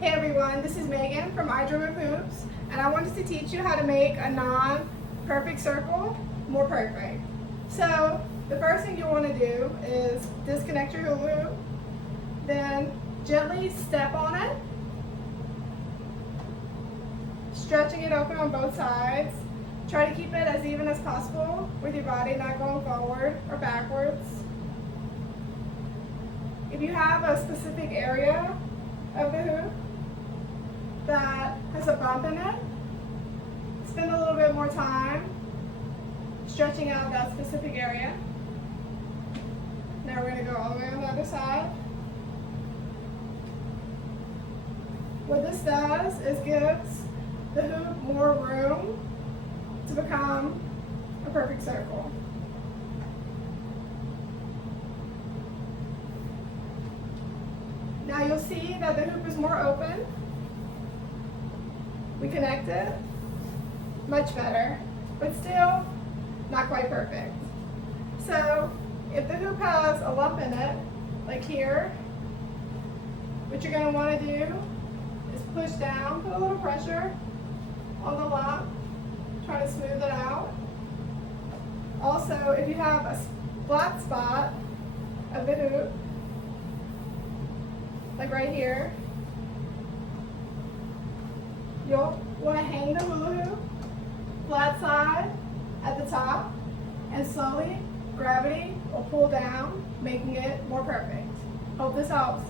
Hey everyone, this is Megan from I Dream of Hoops, and I wanted to teach you how to make a non-perfect circle more perfect. So the first thing you want to do is disconnect your hula hoop, then gently step on it, stretching it open on both sides. Try to keep it as even as possible with your body not going forward or backwards. If you have a specific area of the hoop that has a bump in it, spend a little bit more time stretching out that specific area. Now we're going to go all the way on the other side. What this does is gives the hoop more room to become a perfect circle. Now you'll see that the hoop is more open. We connect it much better, but still not quite perfect. So if the hoop has a lump in it, like here, what you're going to want to do is push down, put a little pressure on the lump, try to smooth it out. Also, if you have a flat spot of the hoop, like right here, you'll want to hang the hula hoop flat side at the top, and slowly gravity will pull down, making it more perfect. Hope this helps.